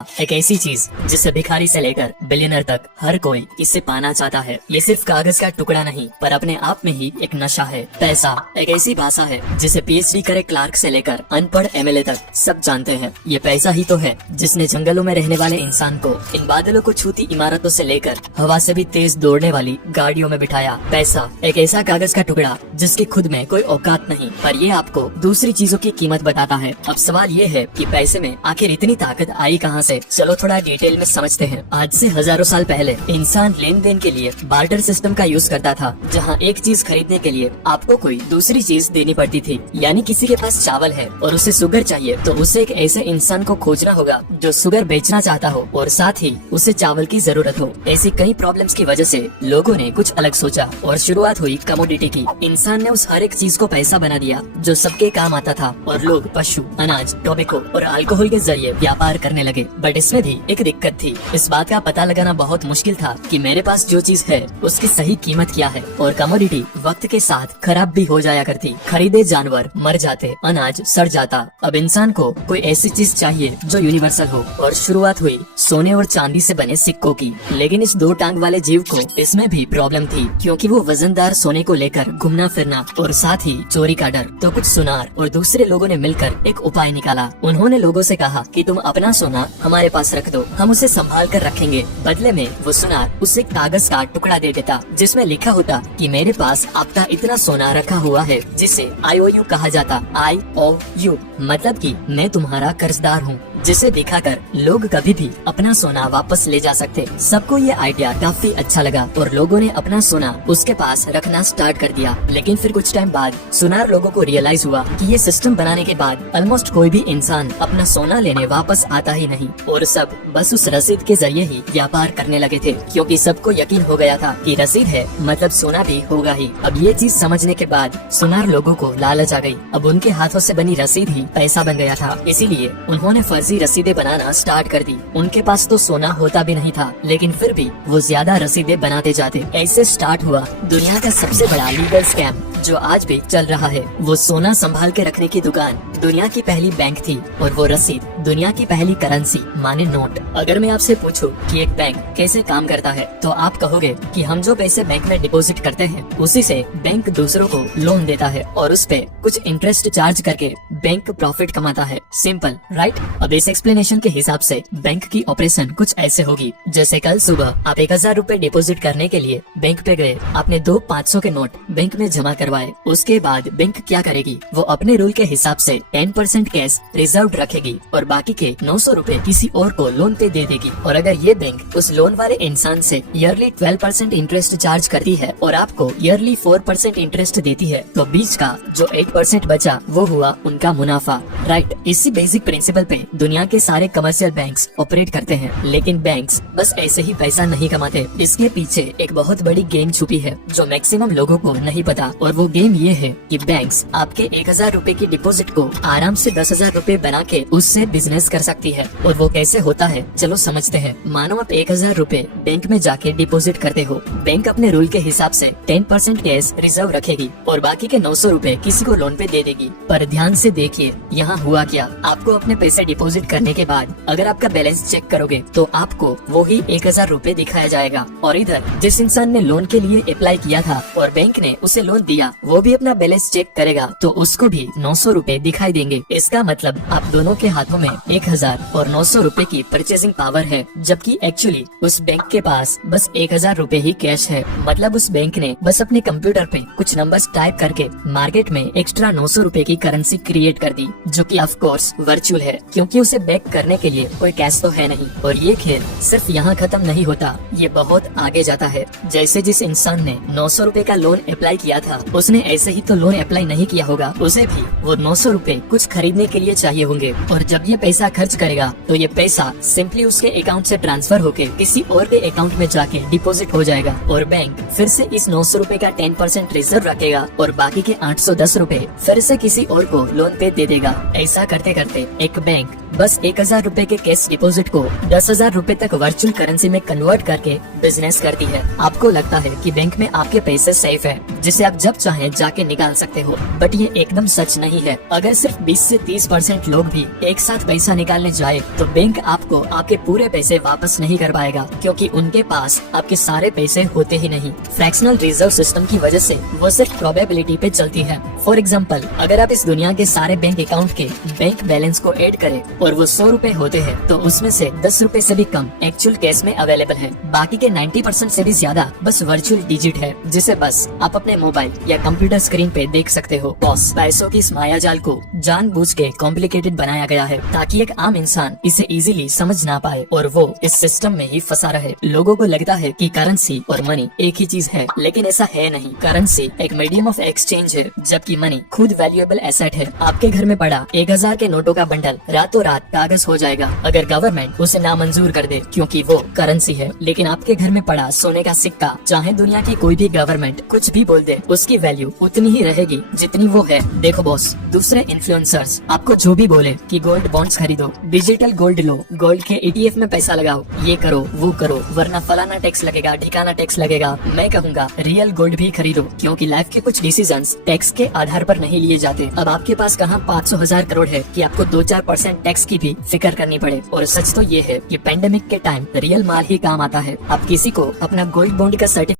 एक ऐसी चीज जिसे भिखारी से लेकर बिलियनर तक हर कोई इसे पाना चाहता है। ये सिर्फ कागज का टुकड़ा नहीं पर अपने आप में ही एक नशा है। पैसा एक ऐसी भाषा है जिसे पीएचडी करे क्लार्क से लेकर अनपढ़ एमएलए तक सब जानते हैं। ये पैसा ही तो है जिसने जंगलों में रहने वाले इंसान को इन बादलों को छूती इमारतों से लेकर हवा से भी तेज दौड़ने वाली गाड़ियों में बिठाया। पैसा एक ऐसा कागज का टुकड़ा जिसकी खुद में कोई औकात नहीं पर ये आपको दूसरी चीजों की कीमत बताता है। अब सवाल ये है कि पैसे में आखिर इतनी ताकत आई कहाँ से? चलो थोड़ा डिटेल में समझते हैं। आज से हजारों साल पहले इंसान लेन देन के लिए बार्टर सिस्टम का यूज करता था, जहाँ एक चीज खरीदने के लिए आपको कोई दूसरी चीज देनी पड़ती थी। यानी किसी के पास चावल है और उसे शुगर चाहिए तो उसे एक ऐसे इंसान को खोजना होगा जो शुगर बेचना चाहता हो और साथ ही उसे चावल की जरूरत हो। ऐसी कई प्रॉब्लम्स की वजह से लोगों ने कुछ अलग सोचा और शुरुआत हुई कमोडिटी की। इंसान ने उस हर एक चीज को पैसा बना दिया जो सबके काम आता था और लोग पशु, अनाज, टोबैको और अल्कोहल के जरिए व्यापार करने लगे। बट इसमें भी एक दिक्कत थी। इस बात का पता लगाना बहुत मुश्किल था कि मेरे पास जो चीज है उसकी सही कीमत क्या है। और कमोडिटी वक्त के साथ खराब भी हो जाया करती। खरीदे जानवर मर जाते, अनाज सड़ जाता। अब इंसान को कोई ऐसी चीज चाहिए जो यूनिवर्सल हो और शुरुआत हुई सोने और चांदी से बने सिक्कों की। लेकिन इस दो टांग वाले जीव को इसमें भी प्रॉब्लम थी, क्योंकि वो वजनदार सोने को लेकर घूमना फिरना और साथ ही चोरी का डर। तो कुछ सुनार और दूसरे लोगों ने मिलकर एक उपाय निकाला। उन्होंने लोगों से कहा कि तुम अपना सोना हमारे पास रख दो, हम उसे संभाल कर रखेंगे। बदले में वो सुनार उसे कागज का टुकड़ा दे देता जिसमें लिखा होता कि मेरे पास आपका इतना सोना रखा हुआ है, जिसे IOU कहा जाता। IOU मतलब कि मैं तुम्हारा कर्जदार हूँ, जिसे दिखाकर लोग कभी भी अपना सोना वापस ले जा सकते। सबको ये आइडिया काफी अच्छा लगा और लोगों ने अपना सोना उसके पास रखना स्टार्ट कर दिया। लेकिन फिर कुछ टाइम बाद सुनार लोगों को रियलाइज हुआ कि ये सिस्टम बनाने के बाद ऑलमोस्ट कोई भी इंसान अपना सोना लेने वापस आता ही नहीं और सब बस उस रसीद के जरिए ही व्यापार करने लगे थे, क्योंकि सबको यकीन हो गया था कि रसीद है मतलब सोना भी होगा ही। अब ये चीज समझने के बाद सुनार लोगों को लालच आ गई। अब उनके हाथों से बनी रसीद ही पैसा बन गया था, इसीलिए उन्होंने फर्जी रसीदें बनाना स्टार्ट कर दी। उनके पास तो सोना होता भी नहीं था, लेकिन फिर भी वो ज्यादा रसीदें बनाते जाते। ऐसे स्टार्ट हुआ दुनिया का सबसे बड़ा लीगल स्कैम जो आज भी चल रहा है। वो सोना संभाल के रखने की दुकान दुनिया की पहली बैंक थी और वो रसीद दुनिया की पहली करेंसी माने नोट। अगर मैं आपसे पूछूं कि एक बैंक कैसे काम करता है तो आप कहोगे कि हम जो पैसे बैंक में डिपॉजिट करते हैं उसी से बैंक दूसरों को लोन देता है और उस पे कुछ इंटरेस्ट चार्ज करके बैंक प्रॉफिट कमाता है। Simple, right? अब इस एक्सप्लेनेशन के हिसाब से बैंक की ऑपरेशन कुछ ऐसे होगी जैसे कल सुबह आप 1000 रूपए डिपॉजिट करने के लिए बैंक पे गए। आपने 2 500 के नोट बैंक में जमा करवाए। उसके बाद बैंक क्या करेगी? वो अपने रूल के हिसाब से 10% कैश रिजर्व रखेगी और बाकी के 900 रूपए किसी और को लोन पे दे देगी। और अगर ये बैंक उस लोन वाले इंसान से ईयरली 12% इंटरेस्ट चार्ज करती है और आपको ईयरली 4% इंटरेस्ट देती है, तो बीच का जो 8% बचा वो हुआ उनका मुनाफा, राइट? इसी बेसिक प्रिंसिपल पे दुनिया के सारे कमर्शियल बैंक्स ऑपरेट करते हैं। लेकिन बैंक्स बस ऐसे ही पैसा नहीं कमाते, इसके पीछे एक बहुत बड़ी गेम छुपी है जो मैक्सिमम लोगों को नहीं पता। और वो गेम ये है कि बैंक्स आपके 1000 रूपए की डिपॉजिट को आराम से 10,000 रूपए बना के उससे बिजनेस कर सकती है। और वो कैसे होता है चलो समझते हैं। मानो आप 1000 रूपए बैंक में जाके डिपॉजिट करते हो। बैंक अपने रूल के हिसाब से 10% कैश रिजर्व रखेगी और बाकी के 900 रूपए किसी को लोन पे दे देगी। पर ध्यान से देखिए यहाँ हुआ क्या। आपको अपने पैसे डिपॉजिट करने के बाद अगर आपका बैलेंस चेक करोगे तो आपको वो ही 1000 रूपए दिखाया जाएगा। और इधर जिस इंसान ने लोन के लिए अप्लाई किया था और बैंक ने उसे लोन दिया, वो भी अपना बैलेंस चेक करेगा तो उसको भी 900 रूपए दिखाई देंगे। इसका मतलब आप दोनों के हाथों में 1000 और 900 रूपए की परचेजिंग पावर है, जबकि एक्चुअली उस बैंक के पास बस 1000 रूपए ही कैश है। मतलब उस बैंक ने बस अपने कंप्यूटर पे कुछ नंबर्स टाइप करके मार्केट में एक्स्ट्रा 900 रूपए की करेंसी क्रिएट कर दी, जो कि ऑफ कोर्स वर्चुअल है, क्योंकि उसे बैक करने के लिए कोई कैश तो है नहीं। और ये खेल सिर्फ यहाँ खत्म नहीं होता, ये बहुत आगे जाता है। जैसे जिस इंसान ने 900 रूपए का लोन अप्लाई किया था, उसने ऐसे ही तो लोन अप्लाई नहीं किया होगा, उसे भी वो 900 रूपए कुछ खरीदने के लिए चाहिए होंगे। और जब ये पैसा खर्च करेगा तो ये पैसा सिंपली उसके अकाउंट से ट्रांसफर होके किसी और के अकाउंट में जाके डिपॉजिट हो जाएगा और बैंक फिर से इस 900 रूपए का 10% रिजर्व रखेगा और बाकी के 810 रूपए फिर से किसी और को लोन पे दे देगा। ऐसा करते करते एक बैंक बस 1000 रूपए के कैश डिपॉजिट को 10,000 रूपए तक वर्चुअल करेंसी में कन्वर्ट करके बिजनेस करती है। आपको लगता है कि बैंक में आपके पैसे सेफ है, जिसे आप जब चाहें जाके निकाल सकते हो, बट ये एकदम सच नहीं है। अगर सिर्फ 20 से 30% लोग भी एक साथ पैसा निकालने जाए तो बैंक आपको आपके पूरे पैसे वापस नहीं कर पाएगा, क्योंकि उनके पास आपके सारे पैसे होते ही नहीं। फ्रैक्शनल रिजर्व सिस्टम की वजह से वो सिर्फ प्रोबेबिलिटी पे चलती है। फॉर एग्जाम्पल, अगर आप इस दुनिया के सारे बैंक अकाउंट के बैंक बैलेंस को ऐड करें और वो 100 रूपए होते हैं, तो उसमें से 10 रूपए से भी कम एक्चुअल कैश में अवेलेबल है। बाकी के 90% से भी ज्यादा बस वर्चुअल डिजिट है, जिसे बस आप अपने मोबाइल या कंप्यूटर स्क्रीन पे देख सकते हो। बॉस, पैसों की इस माया जाल को जानबूझ के कॉम्प्लिकेटेड बनाया गया है ताकि एक आम इंसान इसे इजीली समझ ना पाए और वो इस सिस्टम में ही फंसा रहे। लोगों को लगता है कि करेंसी और मनी एक ही चीज है, लेकिन ऐसा है नहीं। करेंसी एक मीडियम ऑफ एक्सचेंज है, जबकि मनी खुद वैल्यूएबल एसेट है। आपके घर में पड़ा 1000 के नोटों का बंडल रातों रात कागज हो जाएगा अगर गवर्नमेंट उसे नामंजूर कर दे, क्योंकि वो करेंसी है। लेकिन आपके घर में पड़ा सोने का सिक्का, चाहे दुनिया की कोई भी गवर्नमेंट कुछ भी बोल दे, उसकी वैल्यू उतनी ही रहेगी जितनी वो है। देखो बॉस, दूसरे इन्फ्लुएंसर्स आपको जो भी बोले कि गोल्ड बॉन्ड्स खरीदो, डिजिटल गोल्ड लो, गोल्ड के ETF में पैसा लगाओ, ये करो वो करो, वरना फलाना टैक्स लगेगा, ठिकाना टैक्स लगेगा, मैं कहूँगा रियल गोल्ड भी खरीदो, क्योंकि लाइफ के कुछ डिसीजंस टैक्स के आधार पर नहीं लिए जाते। अब आपके पास कहाँ 500,000 करोड़ है कि आपको 2-4% टैक्स की भी फिक्र करनी पड़े। और सच तो ये है कि पेंडेमिक के टाइम रियल माल ही काम आता है। आप किसी को अपना गोल्ड बॉन्ड का सर्टिफिकेट